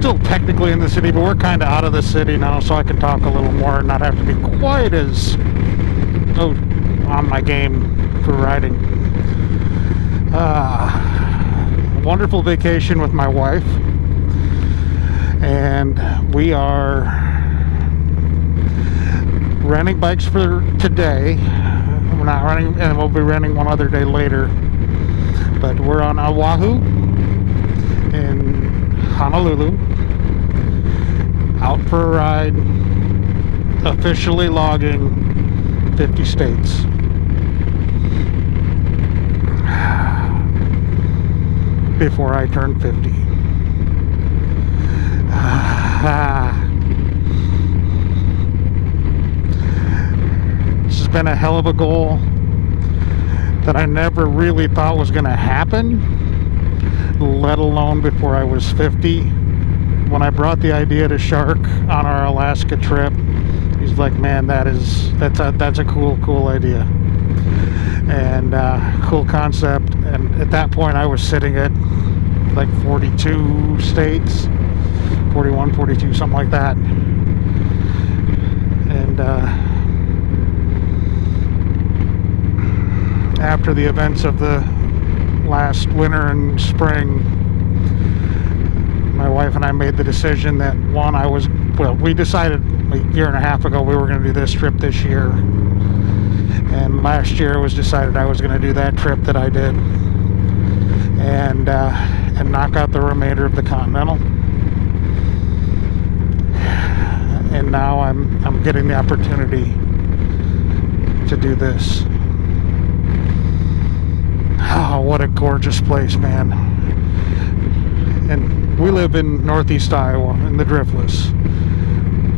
still technically in the city, but we're kind of out of the city now, so I can talk a little more and not have to be quite as on my game for riding. Wonderful vacation with my wife, and we are renting bikes for today. We're not renting, and we'll be renting one other day later, but we're on Oahu in Honolulu, out for a ride, officially logging 50 states. Before I turn 50. This has been a hell of a goal that I never really thought was going to happen, let alone before I was 50. When I brought the idea to Shark on our Alaska trip, he's like, man, that's a cool idea. And cool concept. And at that point I was sitting at like 42 states, 41, 42, something like that. And after the events of the last winter and spring, my wife and I made the decision that we decided a year and a half ago we were going to do this trip this year. And last year it was decided I was going to do that trip that I did, and knock out the remainder of the Continental. And now I'm getting the opportunity to do this. Oh, what a gorgeous place, man. And we live in Northeast Iowa in the Driftless.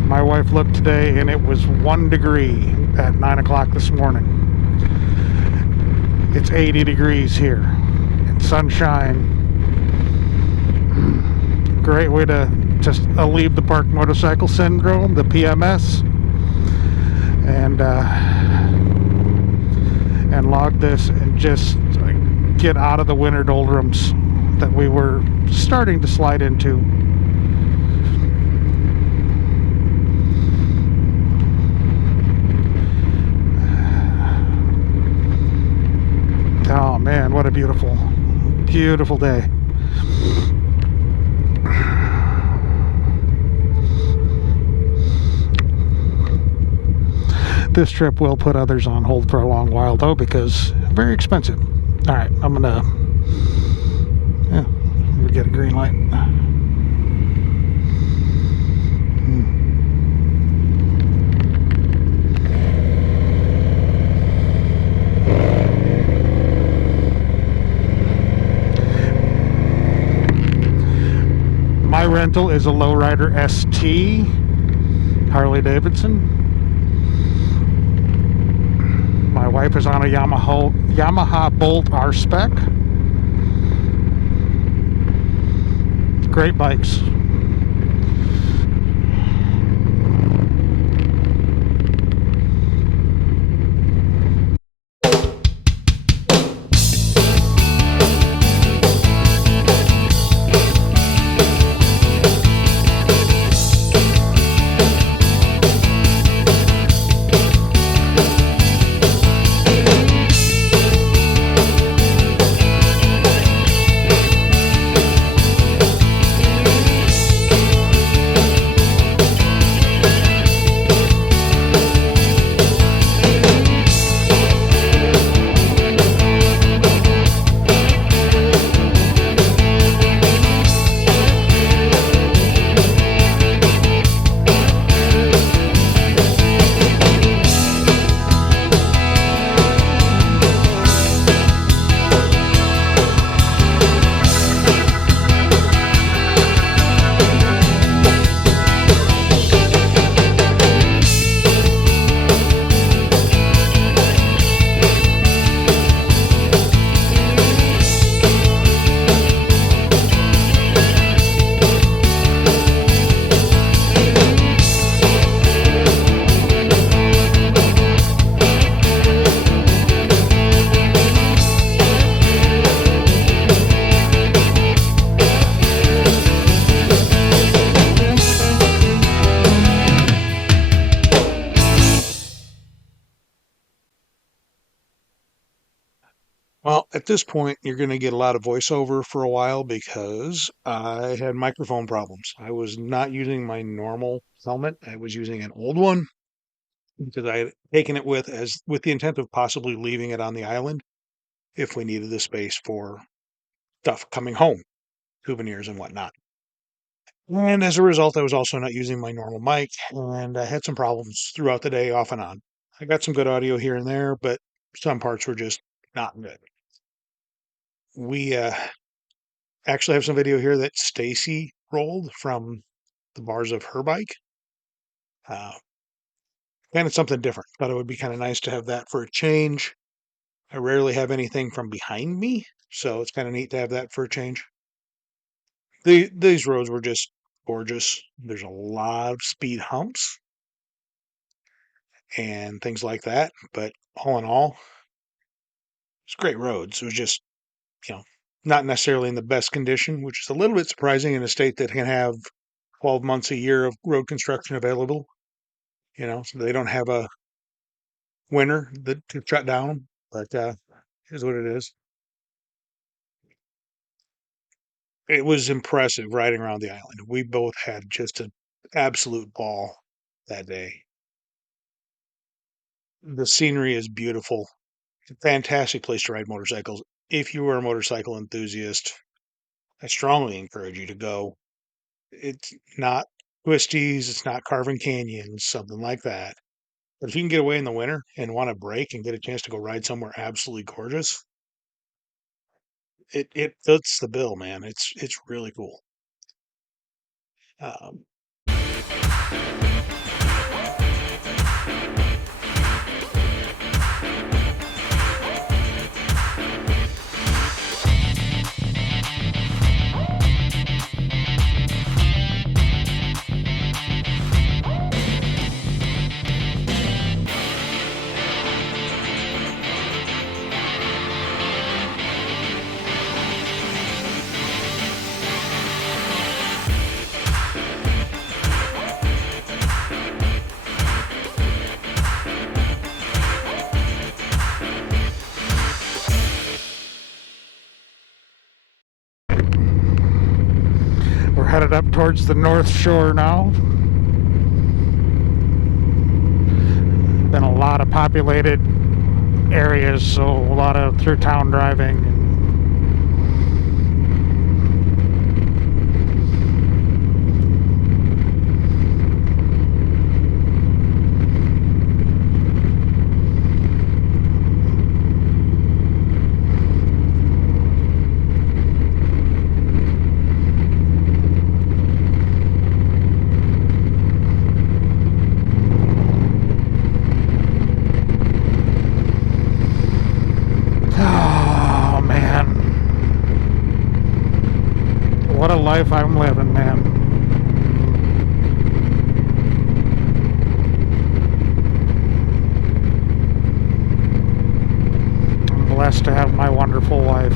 My wife looked today and it was 1 degree at 9 o'clock this morning. It's 80 degrees here. It's sunshine. Great way to just leave the park motorcycle syndrome, the PMS, and log this and just get out of the winter doldrums that we were starting to slide into. Oh man, what a beautiful day. This trip will put others on hold for a long while though, because very expensive. All right, we get a green light. My rental is a Lowrider ST Harley Davidson. My wife is on a Yamaha Bolt R-Spec. Great bikes. Well, at this point, you're going to get a lot of voiceover for a while because I had microphone problems. I was not using my normal helmet. I was using an old one because I had taken it with the intent of possibly leaving it on the island if we needed the space for stuff coming home, souvenirs and whatnot. And as a result, I was also not using my normal mic, and I had some problems throughout the day, off and on. I got some good audio here and there, but some parts were just not good. We actually have some video here that Stacy rolled from the bars of her bike. Uh, and it's something different. Thought it would be kind of nice to have that for a change. I rarely have anything from behind me, so it's kind of neat to have that for a change. These roads were just gorgeous. There's a lot of speed humps and things like that, but all in all, it's great roads. It was just, you know, not necessarily in the best condition, which is a little bit surprising in a state that can have 12 months a year of road construction available. So they don't have a winter that to shut down them, but here's what it is. It was impressive riding around the island. We both had just an absolute ball that day. The scenery is beautiful. It's a fantastic place to ride motorcycles. If you are a motorcycle enthusiast, I strongly encourage you to go. It's not twisties, it's not carving canyons, something like that. But if you can get away in the winter and want to break and get a chance to go ride somewhere absolutely gorgeous, it fits the bill, man. It's really cool. Um, We're headed up towards the North Shore now. Been a lot of populated areas, so a lot of through town driving. Oh man, what a life I'm living, man. I'm blessed to have my wonderful wife.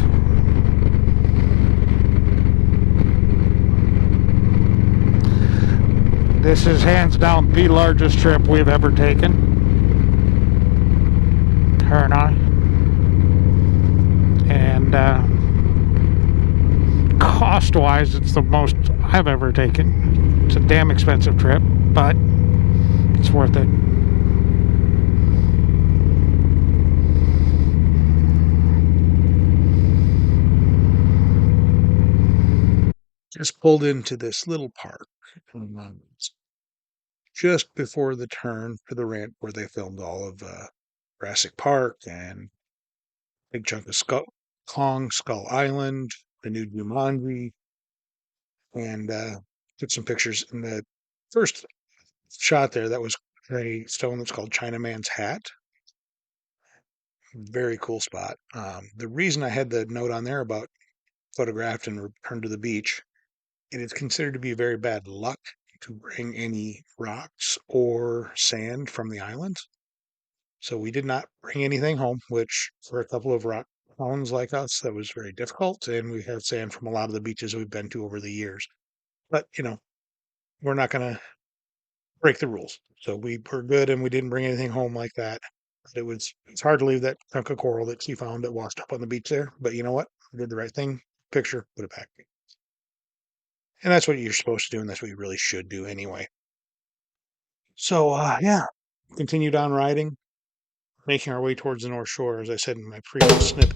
This is hands down the largest trip we've ever taken, her and I. And cost-wise, it's the most I've ever taken. It's a damn expensive trip, but it's worth it. just pulled into this little park just before the turn to the ramp where they filmed all of Jurassic Park and big chunk of Skull Island, the new Jumanji, and took some pictures. In the first shot there, that was a stone that's called Chinaman's Hat. Very cool spot. The reason I had the note on there about photographed and returned to the beach, it is considered to be very bad luck to bring any rocks or sand from the island. So we did not bring anything home, which for a couple of rock towns like us, that was very difficult. And we have sand from a lot of the beaches we've been to over the years. But, we're not going to break the rules. So we were good and we didn't bring anything home like that. It's hard to leave that chunk of coral that she found that washed up on the beach there. But you know what? I did the right thing. Picture, put it back. And that's what you're supposed to do, and that's what you really should do anyway. So yeah, continued on riding, making our way towards the North Shore, as I said in my previous snippet.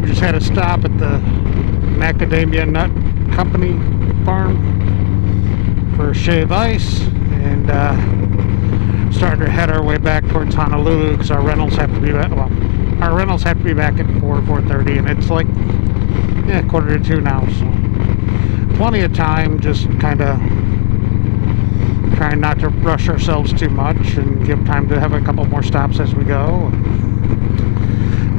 We just had a stop at the Macadamia Nut Company farm for a shave ice, and starting to head our way back towards Honolulu because our rentals have to be back. Well, our rentals have to be back at 4:30, and it's like 1:45 now, so plenty of time. Just kind of trying not to rush ourselves too much and give time to have a couple more stops as we go.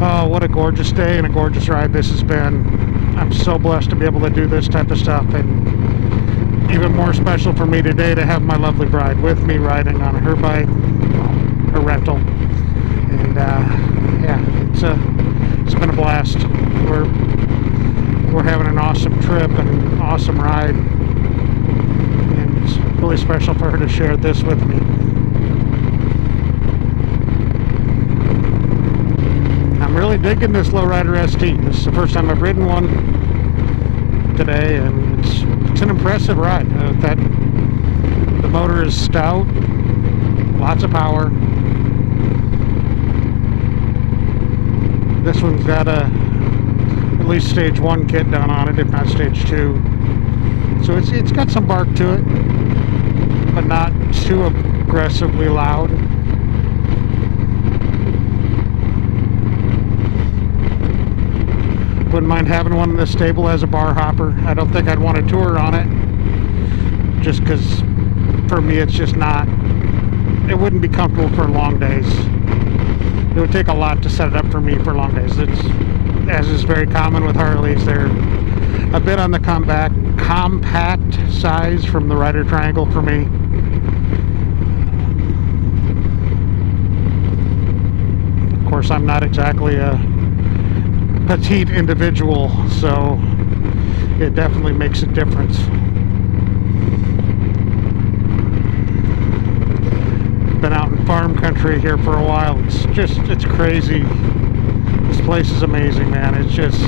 Oh, what a gorgeous day and a gorgeous ride this has been. I'm so blessed to be able to do this type of stuff, and even more special for me today to have my lovely bride with me riding on her bike, her rental. And yeah, it's been a blast. We're having an awesome trip and an awesome ride, and it's really special for her to share this with me. I'm really digging this Lowrider ST. This is the first time I've ridden one today, and it's an impressive ride. The motor is stout, lots of power. This one's got at least stage 1 kit down on it, if not stage 2. So it's got some bark to it, but not too aggressively loud. Wouldn't mind having one in the stable as a bar hopper. I don't think I'd want a tour on it, just because for me it's just not, it wouldn't be comfortable for long days. It would take a lot to set it up for me for long days. It's, as is very common with Harleys, they're a bit on the compact size from the Rider Triangle for me. Of course, I'm not exactly a petite individual, so it definitely makes a difference. Been out in farm country here for a while. It's crazy. This place is amazing, man. It's just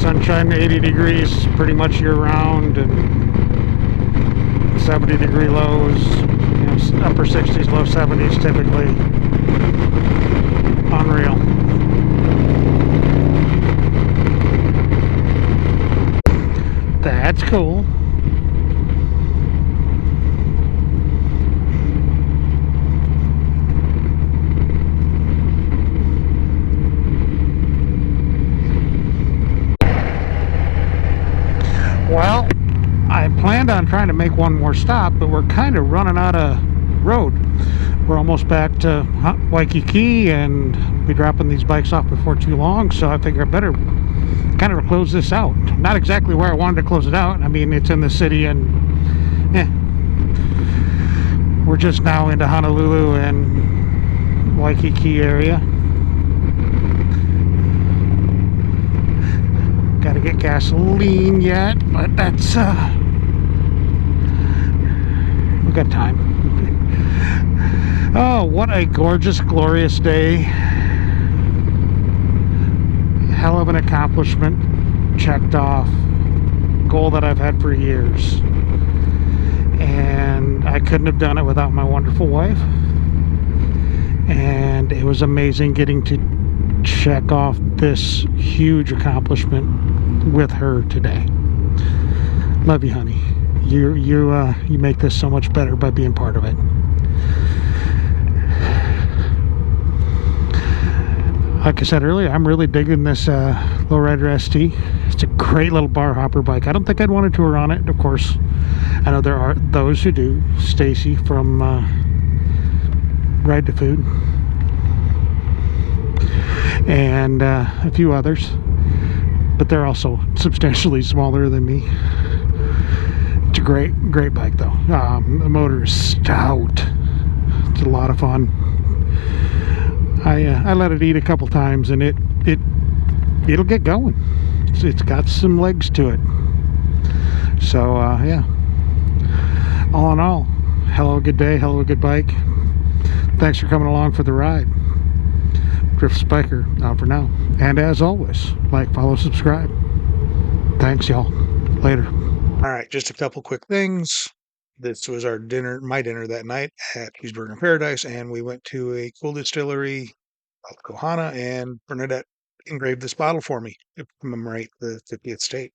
sunshine, 80 degrees pretty much year round, and 70-degree lows, upper 60s, low 70s typically. Unreal. That's cool. Well, I planned on trying to make one more stop, but we're kind of running out of road. We're almost back to Waikiki, and we'll be dropping these bikes off before too long, so I figure I better kind of close this out. Not exactly where I wanted to close it out. I mean, it's in the city, and We're just now into Honolulu and Waikiki area. Gotta get gasoline yet, but that's we got time. Oh, what a gorgeous, glorious day. Hell of an accomplishment. Checked off. Goal that I've had for years. And I couldn't have done it without my wonderful wife. And it was amazing getting to check off this huge accomplishment with her today. Love you, honey. You make this so much better by being part of it. Like I said earlier, I'm really digging this Lowrider ST. It's a great little bar hopper bike. I don't think I'd want to tour on it, of course. I know there are those who do. Stacy from Ride to Food. And a few others. But they're also substantially smaller than me. It's a great bike though. The motor is stout. It's a lot of fun. I let it eat a couple times and it'll get going. It's got some legs to it. So yeah. All in all, hell of a good day, hell of a good bike. Thanks for coming along for the ride. Driftlessbiker out for now. And as always, like, follow, subscribe. Thanks, y'all. Later. All right, just a couple quick things. This was our dinner, my dinner that night at Cheeseburger in Paradise, and we went to a cool distillery called Kohana, and Bernadette engraved this bottle for me to commemorate the 50th state.